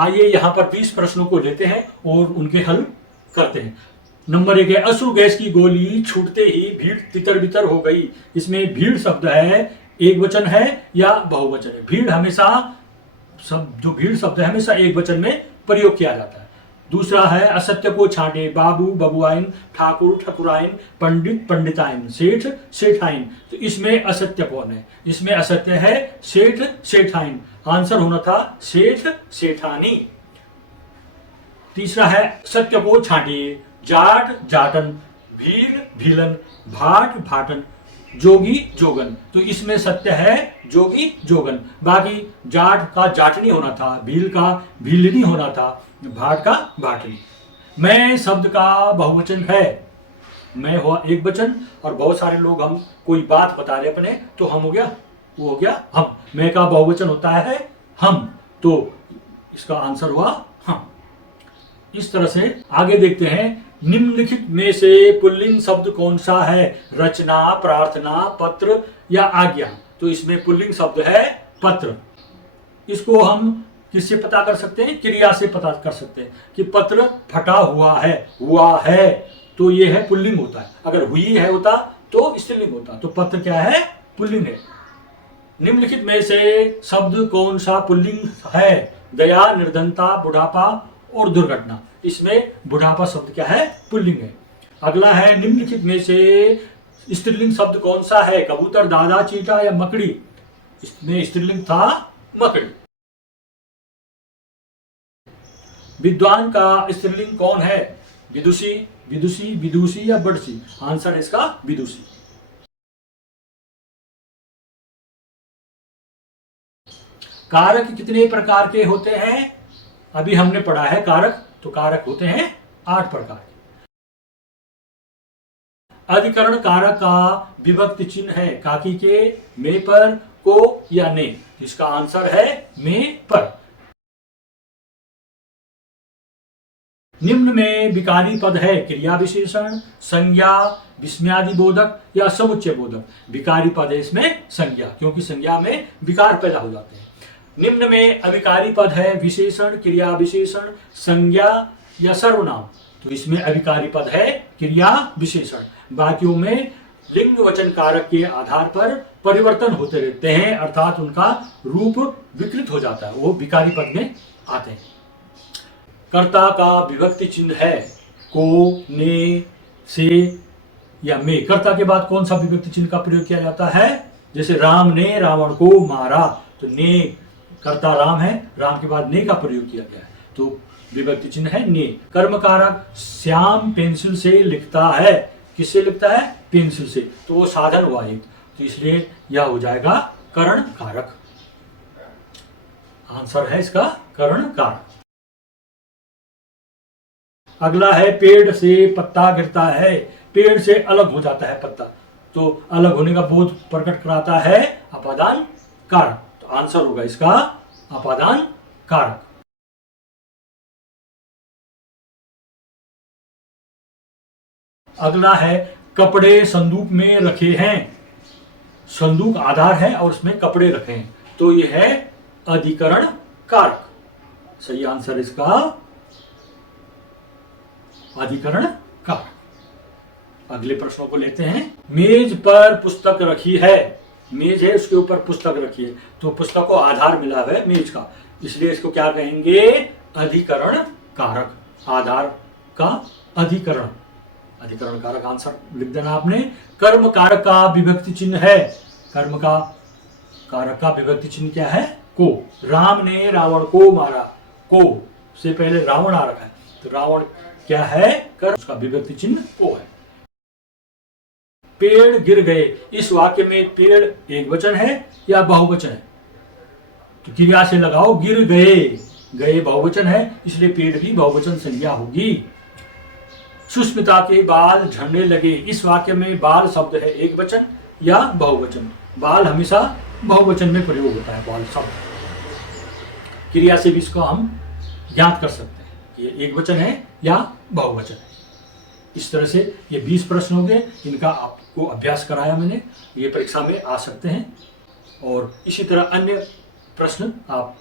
आइए यहाँ पर 20 प्रश्नों को लेते हैं और उनके हल करते हैं। नंबर 1 है, अश्रु गैस की गोली छूटते ही भीड़ तितर बितर हो गई। इसमें भीड़ शब्द है एक वचन है या बहुवचन है? भीड़ हमेशा जो भीड़ शब्द है हमेशा एक वचन में प्रयोग किया जाता है। दूसरा है, असत्य को छांटे बाबू बबुआइन, ठाकुर ठकुराइन, पंडित पंडिताइन, सेठ सेठाइन। तो इसमें असत्य कौन है? इसमें असत्य है सेठ सेठाइन। आंसर होना था सेठ सेठानी। तीसरा है, सत्य को छांटिए जाट जाटन, भील भीलन, भाट भाटन, जोगी जोगन। तो इसमें सत्य है जोगी जोगन। बाकी जाट का जाटनी होना था, भील का भीलनी होना था, भाट का भाटनी। मैं शब्द का बहुवचन है। मैं हुआ एक वचन और बहुत सारे लोग हम कोई बात बता रहे अपने, तो हम हो गया, वो हो गया हम। मैं का बहुवचन होता है हम, तो इसका आंसर हुआ हम। इस तरह से आगे देखते हैं, निम्नलिखित में से पुल्लिंग शब्द कौन सा है? रचना, प्रार्थना, पत्र या आज्ञा। तो इसमें पुल्लिंग शब्द है पत्र। इसको हम किससे पता कर सकते हैं? क्रिया से पता कर सकते हैं कि पत्र फटा हुआ है, तो ये है पुल्लिंग होता है। अगर हुई है होता तो स्त्रीलिंग होता। तो पत्र क्या है? पुल्लिंग है। निम्नलिखित में से शब्द कौन सा पुल्लिंग है? दया, निर्धनता, बुढ़ापा और दुर्घटना। इसमें बुढ़ापा शब्द क्या है? पुल्लिंग है। अगला है, निम्नलिखित में से स्त्रीलिंग शब्द कौन सा है? कबूतर, दादा, चींटा या मकड़ी। इसमें स्त्रीलिंग था मकड़ी। विद्वान का स्त्रीलिंग कौन है? विदुषी, विदुषी, विदुषी या बड़सी। आंसर है इसका विदुषी। कारक कितने प्रकार के होते हैं? अभी हमने पढ़ा है कारक, तो कारक होते हैं 8 प्रकार के। अधिकरण कारक का विभक्ति चिन्ह है काकी के, में पर, को या ने। इसका आंसर है में पर। निम्न में विकारी पद है क्रिया विशेषण, संज्ञा, विस्मयादि बोधक या समुच्चय बोधक। विकारी पद है इसमें संज्ञा, क्योंकि संज्ञा में विकार पैदा हो जाते हैं। निम्न में अविकारी पद है विशेषण, क्रिया विशेषण, संज्ञा या सर्वनाम। तो इसमें अविकारी पद है क्रिया विशेषण। बाकियों में लिंग वचन कारक के आधार पर परिवर्तन होते रहते हैं, अर्थात उनका रूप विकृत हो जाता है, वो विकारी पद में आते हैं। कर्ता का विभक्ति चिन्ह है को, ने, से या में। कर्ता के बाद कौन सा विभक्ति चिन्ह का प्रयोग किया जाता है? जैसे राम ने रावण को मारा, तो ने कर्ता राम है, राम के बाद ने का प्रयोग किया गया है, तो विभक्ति चिन्ह है ने। कर्म कारक, श्याम पेंसिल से लिखता है। किससे लिखता है? पेंसिल से, तो वो साधन हुआ एक, तो इसलिए यह हो जाएगा करण कारक। आंसर है इसका करण कारक। अगला है, पेड़ से पत्ता गिरता है। पेड़ से अलग हो जाता है पत्ता, तो अलग होने का बोध प्रकट कराता है अपादान कारक। तो आंसर होगा इसका अपादान कारक। अगला है, कपड़े संदूक में रखे हैं। संदूक आधार है और उसमें कपड़े रखे हैं, तो यह है अधिकरण कारक। सही आंसर इसका अधिकरण कारक। अगले प्रश्नों को लेते हैं। मेज पर पुस्तक रखी है। मेज है, उसके ऊपर पुस्तक रखी है, तो पुस्तक को आधार मिला है मेज का, इसलिए इसको क्या कहेंगे? अधिकरण कारक। आधार का अधिकरण, अधिकरण कारक। आंसर लिख देना आपने। कर्म कारक का विभक्ति चिन्ह है। कर्म का कारक का विभक्ति चिन्ह क्या है? को। राम ने रावण को मारा, को से पहले रावण आ रखा है, तो रावण क्या है? कर्म, उसका विभक्ति चिन्ह को है। पेड़ गिर गए, इस वाक्य में पेड़ एक वचन है या बहुवचन है? तो क्रिया से लगाओ, गिर गए, गए बहुवचन है, इसलिए पेड़ भी बहुवचन संज्ञा होगी। सुष्मिता के बाल झड़ने लगे, इस वाक्य में बाल शब्द है एक वचन या बहुवचन? बाल हमेशा बहुवचन में प्रयोग होता है, बाल शब्द। क्रिया से भी इसको हम ज्ञात कर सकते हैं, ये एक वचन है या बहुवचन है। इस तरह से ये 20 प्रश्न हो गए, इनका आपको अभ्यास कराया मैंने, ये परीक्षा में आ सकते हैं। और इसी तरह अन्य प्रश्न आप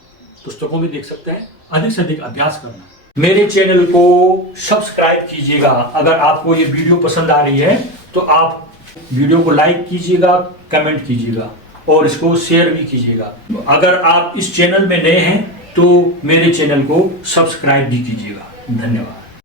पुस्तकों में देख सकते हैं। अधिक से अधिक अभ्यास करना। मेरे चैनल को सब्सक्राइब कीजिएगा। अगर आपको ये वीडियो पसंद आ रही है तो आप वीडियो को लाइक कीजिएगा, कमेंट कीजिएगा और इसको शेयर भी कीजिएगा। अगर आप इस चैनल में नए हैं तो मेरे चैनल को सब्सक्राइब भी कीजिएगा। धन्यवाद।